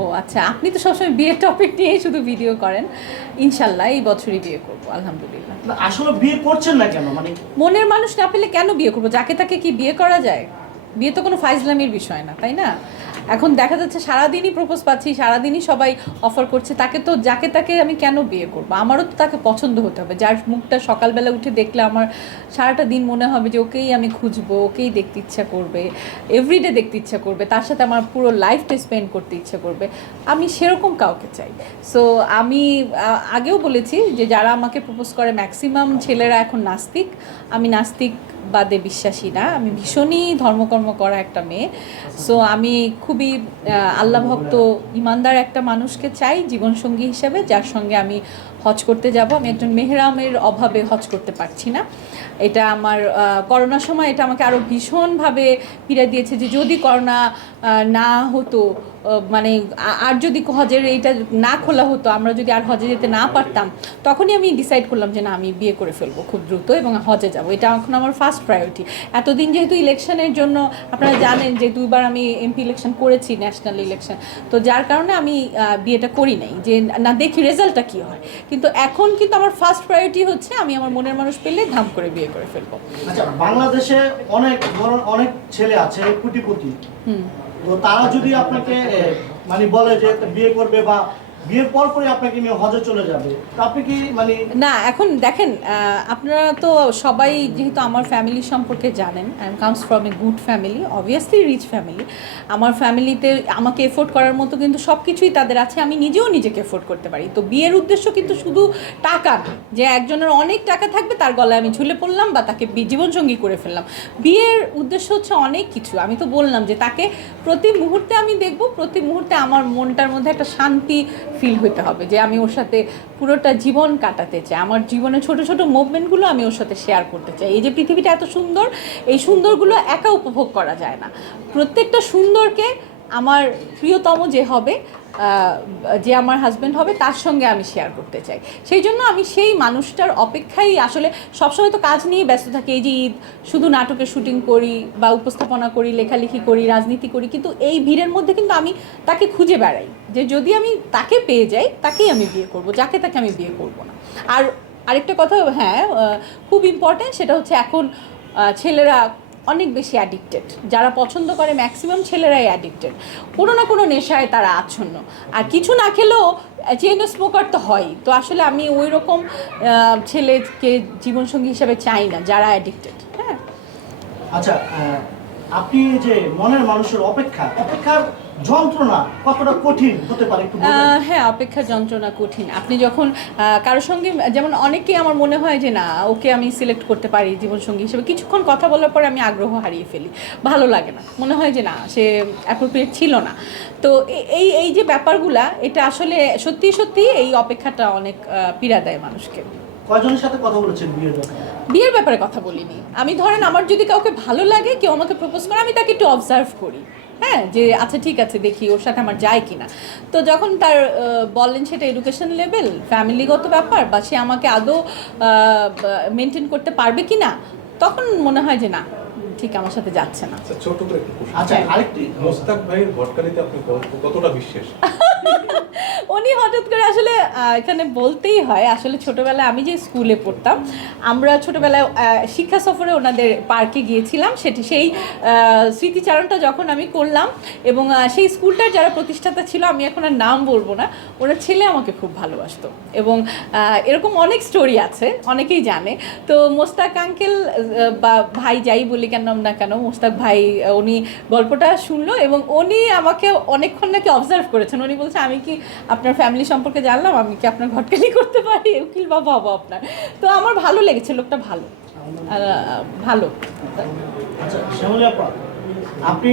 ও আচ্ছা, আপনি তো সবসময় বিয়ের টপিক নিয়েই শুধু ভিডিও করেন। ইনশাল্লাহ এই বছরই বিয়ে করবো, আলহামদুলিল্লাহ। না, আসলে বিয়ে করছেন না কেন, মানে মনের মানুষ না পেলে কেন বিয়ে করবো? যাকে তাকে কি বিয়ে করা যায়? বিয়ে তো কোনো ফাইজলামির বিষয় না, তাই না? এখন দেখা যাচ্ছে সারাদিনই প্রপোজ পাচ্ছি, সারাদিনই সবাই অফার করছে, তাকে তো যাকে তাকে আমি কেন বিয়ে করবো? আমারও তো তাকে পছন্দ হতে হবে, যার মুখটা সকালবেলা উঠে দেখলে আমার সারাটা দিন মনে হবে যে ওকেই আমি খুঁজবো, ওকেই দেখতে ইচ্ছা করবে, এভরিডে দেখতে ইচ্ছা করবে, তার সাথে আমার পুরো লাইফটা স্পেন্ড করতে ইচ্ছা করবে। আমি সেরকম কাউকে চাই। সো আমি আগেও বলেছি যে যারা আমাকে প্রপোজ করে ম্যাক্সিমাম ছেলেরা এখন নাস্তিক। আমি নাস্তিক বাদে বিশ্বাসী না, আমি ভীষণই ধর্মকর্ম করা একটা মেয়ে। সো আমি খুবই আল্লাহ ভক্ত ইমানদার একটা মানুষকে চাই জীবনসঙ্গী হিসেবে, যার সঙ্গে আমি হজ করতে যাব। আমি একজন মেহরামের অভাবে হজ করতে পারছি না। এটা আমার করোনার সময় এটা আমাকে আরও ভীষণভাবে পীড়া দিয়েছে যে যদি করোনা না হতো, মানে আর যদি হজের এইটা না খোলা হতো, আমরা যদি আর হজে যেতে না পারতাম, তখনই আমি ডিসাইড করলাম যে না, আমি বিয়ে করে ফেলবো খুব দ্রুত এবং হজে যাব। এটা এখন আমার ফার্স্ট প্রায়োরিটি। এতদিন যেহেতু ইলেকশনের জন্য, আপনারা জানেন যে 2বার আমি এমপি ইলেকশন করেছি, ন্যাশনাল ইলেকশন, তো যার কারণে আমি বিয়েটা করি নাই, যে না দেখি রেজাল্টটা কী হয়। কিন্তু এখন কিন্তু আমার ফার্স্ট প্রায়োরিটি হচ্ছে আমি আমার মনের মানুষ পেলে ধাম করে বিয়ে করে ফেলবো। আচ্ছা, বাংলাদেশে অনেক ছেলে আছে কোটিপতি, তো তারা যদি আপনাকে মানে বলে যে বিয়ে করবে বা বিয়ের পর পরে আপনাকে নিয়ে হজে চলে যাবে, তো আপনি কি মানে? না, এখন দেখেন, আপনারা তো সবাই যেহেতু আমার ফ্যামিলি সম্পর্কে জানেন, I am comes from a good family, obviously rich family. আমার ফ্যামিলিতে আমাকে এফোর্ড করার মতো কিন্তু সব কিছুই তাদের আছে, আমি নিজেও নিজেকে এফোর্ড করতে পারি। তো বিয়ের উদ্দেশ্য কিন্তু শুধু টাকা না, যে একজনের অনেক টাকা থাকবে তার গলায় আমি ঝুলে পড়লাম বা তাকে জীবনসঙ্গী করে ফেললাম। বিয়ের উদ্দেশ্য হচ্ছে অনেক কিছু। আমি তো বললাম যে তাকে প্রতি মুহূর্তে আমি দেখব, প্রতি মুহূর্তে আমার মনটার মধ্যে একটা শান্তি ফিল হতে হবে যে আমি ওর সাথে পুরোটা জীবন কাটাতে চাই। আমার জীবনে ছোট ছোট মুভমেন্টগুলো আমি ওর সাথে শেয়ার করতে চাই। এই যে পৃথিবীটা এত সুন্দর, এই সুন্দরগুলো একা উপভোগ করা যায় না। প্রত্যেকটা সুন্দরকে আমার প্রিয়তম যে হবে, যে আমার হাজব্যান্ড হবে, তার সঙ্গে আমি শেয়ার করতে চাই। সেই জন্য আমি সেই মানুষটার অপেক্ষাই আসলে সবসময় তো কাজ নিয়ে ব্যস্ত থাকি। এই যে ঈদ, শুধু নাটকের শুটিং করি বা উপস্থাপনা করি, লেখালেখি করি, রাজনীতি করি, কিন্তু এই ভিড়ের মধ্যে কিন্তু আমি তাকে খুঁজে বেড়াই যে যদি আমি তাকে পেয়ে যাই তাকেই আমি বিয়ে করব, যাকে তাকে আমি বিয়ে করব না। আর আরেকটা কথা, হ্যাঁ, খুব ইম্পর্ট্যান্ট, সেটা হচ্ছে এখন ছেলেরা অনেক বেশি অ্যাডিক্টেড। যারা পছন্দ করে ম্যাক্সিমাম ছেলেরাই অ্যাডিক্টেড, কোনো না কোনো নেশায় তারা আচ্ছন্ন। আর কিছু না খেলেও চেইন স্মোকার তো হয়। তো আসলে আমি ওই রকম ছেলেকে জীবনসঙ্গী হিসেবে চাই না যারা অ্যাডিক্টেড। হ্যাঁ। আচ্ছা, আপনি যে মনের মানুষের অপেক্ষার যন্ত্রণা কতটা কঠিন হতে পারে একটু বলবেন? হ্যাঁ, অপেক্ষার যন্ত্রণা কঠিন। আপনি যখন কারোর সঙ্গে, যেমন অনেকেই আমার মনে হয় যে না, ওকে আমি সিলেক্ট করতে পারি জীবনসঙ্গী হিসেবে, কিছুক্ষণ কথা বলার পরে আমি আগ্রহ হারিয়ে ফেলি, ভালো লাগে না, মনে হয় যে না, সে অ্যাপ্রোপ্রিয়েট ছিল না। তো এই এই যে ব্যাপারগুলা, এটা আসলে সত্যি সত্যি এই অপেক্ষাটা অনেক পীড়া দেয় মানুষকে। কয়জনের সাথে কথা বলেছেন বিয়ের ব্যাপারে? বিয়ের ব্যাপারে কথা বলিনি আমি। ধরেন আমার যদি কাউকে ভালো লাগে, কেউ আমাকে প্রপোজ করে, আমি তাকে একটু অবজার্ভ করি, হ্যাঁ, যে আচ্ছা ঠিক আছে, দেখি ওর সাথে আমার যায় কিনা। তো যখন তার বলেন সেটা এডুকেশন লেভেল, ফ্যামিলিগত ব্যাপার, বা সে আমাকে আদৌ মেনটেন করতে পারবে কি না, তখন মনে হয় যে না, ঠিক আমার সাথে যাচ্ছে না। ছোট করে একটু প্রশ্ন। আচ্ছা, আরেকটি, মোস্তাক ভাইয়ের ভটকারিতে আপনি কতটা বিশ্বাস? উনি হঠাৎ করে আসলে এখানে বলতেই হয়, আসলে ছোটোবেলায় আমি যে স্কুলে পড়তাম, আমরা ছোটোবেলায় শিক্ষা সফরে ওনাদের পার্কে গিয়েছিলাম। সেই স্মৃতিচারণটা যখন আমি করলাম, এবং সেই স্কুলটার যারা প্রতিষ্ঠাতা ছিল, আমি এখন আর নাম বলবো না, ওনার ছেলে আমাকে খুব ভালোবাসতো। এবং এরকম অনেক স্টোরি আছে, অনেকেই জানে। তো মোস্তাক আঙ্কেল বা ভাই যাই বলি কেন না কেন, মোস্তাক ভাই উনি গল্পটা শুনলো এবং উনি আমাকে অনেকক্ষণ নাকি অবজার্ভ করেছেন। উনি বলছে আমি কি আপনার ফ্যামিলি সম্পর্কে জানলাম, আমি কি আপনার ঘটকালি করতে পারি, উকিল বাবা হবো আপনার। তো আমার ভালো লেগেছে, লোকটা ভালো, ভালো। আচ্ছা শ্যামলী আপা, আপনি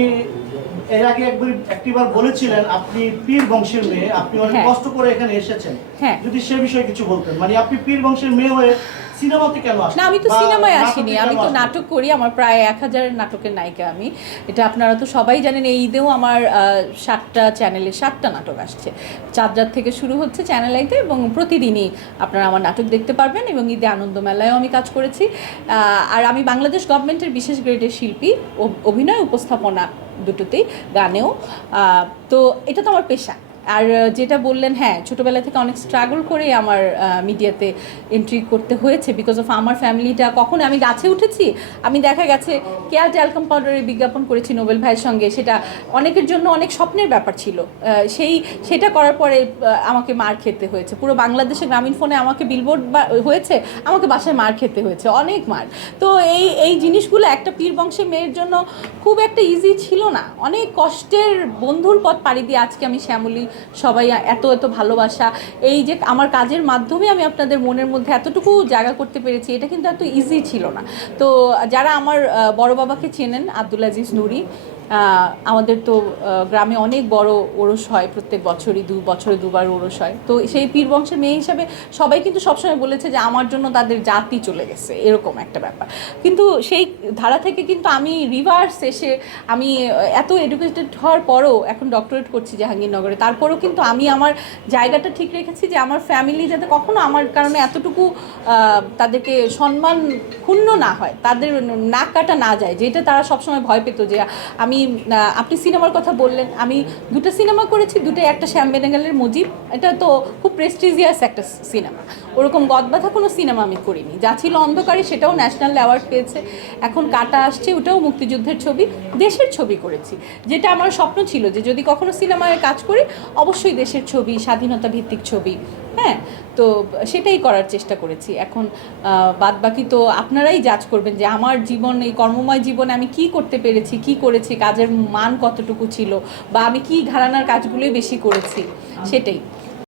এর আগে একটিবার বলেছিলেন আপনি পীর বংশের মেয়ে, আপনি অনেক হ্যাঁ। কষ্ট করে এখানে এসেছেন। হ্যাঁ। যদি সে বিষয়ে কিছু বলতেন, মানে আপনি পীর বংশের মেয়ে হয়ে সিনেমাতে কেন আসেন? না, আমি তো সিনেমায় আসিনি, আমি তো নাটক করি। আমার প্রায় 1000 নাটকের নায়িকা আমি। এটা আপনারা তো সবাই জানেন। এই ঈদেও আমার 7টা চ্যানেলে 7টা নাটক আসছে। চাঁদরাত থেকে শুরু হচ্ছে চ্যানেল আইতে, এবং প্রতিদিনই আপনারা আমার নাটক দেখতে পারবেন। এবং ঈদে আনন্দ মেলায়ও আমি কাজ করেছি। আর আমি বাংলাদেশ গভর্নমেন্টের বিশেষ গ্রেডের শিল্পী, অভিনয় উপস্থাপনা দুটোতেই, গানেও। তো এটা তো আমার পেশা। আর যেটা বললেন, হ্যাঁ, ছোটোবেলা থেকে অনেক স্ট্রাগল করে আমার মিডিয়াতে এন্ট্রি করতে হয়েছে বিকজ অফ আমার ফ্যামিলিটা। কখন আমি গাছে উঠেছি, আমি দেখা গেছে কেয়ার ট্যালকাম পাউডারের বিজ্ঞাপন করেছি নোবেল ভাইয়ের সঙ্গে, সেটা অনেকের জন্য অনেক স্বপ্নের ব্যাপার ছিল। সেটা করার পরে আমাকে মার খেতে হয়েছে। পুরো বাংলাদেশে গ্রামীণ ফোনে আমাকে বিলবোর্ড হয়েছে, আমাকে বাসায় মার খেতে হয়েছে, অনেক মার। তো এই জিনিসগুলো একটা পীর বংশের মেয়ের জন্য খুব একটা ইজি ছিল না। অনেক কষ্টের বন্ধুর পথ পাড়ি দিয়ে আজকে আমি শ্যামলী, সবাই এত এত ভালোবাসা, এই যে আমার কাজের মাধ্যমে আমি আপনাদের মনের মধ্যে এতটুকু জায়গা করতে পেরেছি, এটা কিন্তু এত ইজি ছিল না। তো যারা আমার বড় বাবাকে চেনেন, আব্দুল আজিজ নুরি, আমাদের তো গ্রামে অনেক বড় ওরস হয়, প্রত্যেক বছরই 2 বছরে 2বার ওরস হয়। তো সেই পীর বংশের মেয়ে হিসাবে সবাই কিন্তু সবসময় বলেছে যে আমার জন্য তাদের জাতি চলে গেছে, এরকম একটা ব্যাপার। কিন্তু সেই ধারা থেকে কিন্তু আমি রিভার্স এসে, আমি এত এডুকেটেড হওয়ার পরও এখন ডক্টরেট করছি জাহাঙ্গীরনগরে, তারপরেও কিন্তু আমি আমার জায়গাটা ঠিক রেখেছি যে আমার ফ্যামিলি যাতে কখনো আমার কারণে এতটুকু তাদেরকে সম্মান ক্ষুণ্ণ না হয়, তাদের নাক কাটা না যায়, যেটা তারা সবসময় ভয় পেত। যে আপনি সিনেমার কথা বললেন, আমি 2টা সিনেমা করেছি, 2টাই, একটা শ্যাম বেনেগালের মুজিব, এটা তো খুব প্রেস্টিজিয়াস একটা সিনেমা। ওরকম গদবাধা কোনো সিনেমা আমি করিনি। যা ছিল অন্ধকারে সেটাও ন্যাশনাল অ্যাওয়ার্ড পেয়েছে, এখন কাটা আসছে, ওটাও মুক্তিযুদ্ধের ছবি, দেশের ছবি করেছি, যেটা আমার স্বপ্ন ছিল যে যদি কখনো সিনেমায় কাজ করি অবশ্যই দেশের ছবি, স্বাধীনতা ভিত্তিক ছবি। হ্যাঁ, তো সেটাই করার চেষ্টা করেছি। এখন বাদ বাকি তো আপনারাই জাজ করবেন যে আমার জীবন, এই কর্মময় জীবনে আমি কি করতে পেরেছি, কি করেছি, কাজের মান কতটুকু ছিল, বা আমি কি ঘরানার কাজগুলোই বেশি করেছি, সেটাই।